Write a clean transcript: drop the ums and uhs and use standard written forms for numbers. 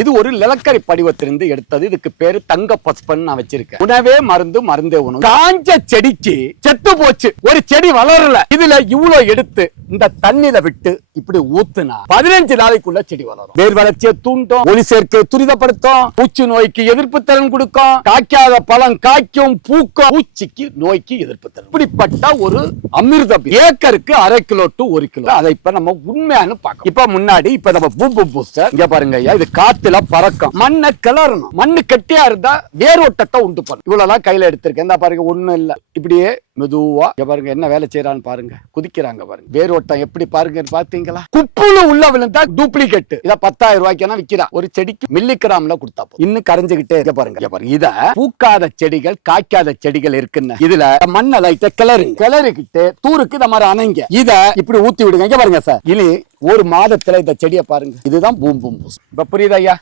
இது ஒரு நிலக்கரி படிவத்திலிருந்து எடுத்தது. இதுக்கு பேரு தங்க பஸ்பன் நான் வச்சிருக்கேன். உணவே மருந்து, மருந்தே உணவு. காஞ்ச செடிக்கு செத்து போச்சு, ஒரு செடி வளரல, இதுல இவ்வளவு எடுத்து இந்த தண்ணியில விட்டு இப்படி ஊத்துனா 15 நாளைக்குள்ள செடி வளரும். வேர் வளர்ச்சியை தூண்டும், ஒளி சேர்க்கை துரிதப்படுத்தும், பூச்சி நோய்க்கு எதிர்ப்பு திறன் கொடுக்கும், காய்க்காத பழம் காய்க்கும், பூக்கும், பூச்சிக்கு நோய்க்கு எதிர்ப்பு திறன். இப்படிப்பட்ட ஒரு அமிர்தம் ஏக்கருக்கு 1/2 கிலோ to 1 கிலோ. அதை இப்ப நம்ம உண்மையானு பார்க்கலாம். இப்ப முன்னாடி இப்ப நம்ம பூம்பு பூஸ்டர் இங்க பாருங்க ஐயா, இது காத்துல பறக்கும். மண்ணை கிளறணும். மண்ணு கட்டியா இருந்தா வேரோட்டத்தை உண்டு பண்ணும். இவ்வளவு கையில எடுத்திருக்கேன். இந்த பாருங்க, ஒண்ணும் இல்ல, இப்படியே மெதுவா பாருங்க என்ன வேலை செய்யறான்னு பாருங்க. குதிக்கிறாங்க பாருங்க, வேரோட்டம் எப்படி பாருங்க. பாத்தீங்களா? குப்புல உள்ள விழுந்தா டூப்ளிகேட். இத 10,000 ரூபாய்க்கு விக்கிறா. ஒரு செடிக்கு மில்லிகிராம்ல கொடுத்தா இன்னும் கரைஞ்சுகிட்டே இருக்க பாருங்க. இத பூக்காத செடிகள், காய்க்காத செடிகள் இருக்குன்னு இதுல மண்ணை லைட்டா கிளறிக்கிட்டு தூருக்கு இந்த மாதிரி அணைங்க. இத இப்படி ஊத்தி விடுங்க. இங்க பாருங்க சார், இனி ஒரு மாதத்துல இந்த செடியை பாருங்க. இதுதான் பூம் பூம் பூஸ். இப்ப புரியுதா ஐயா?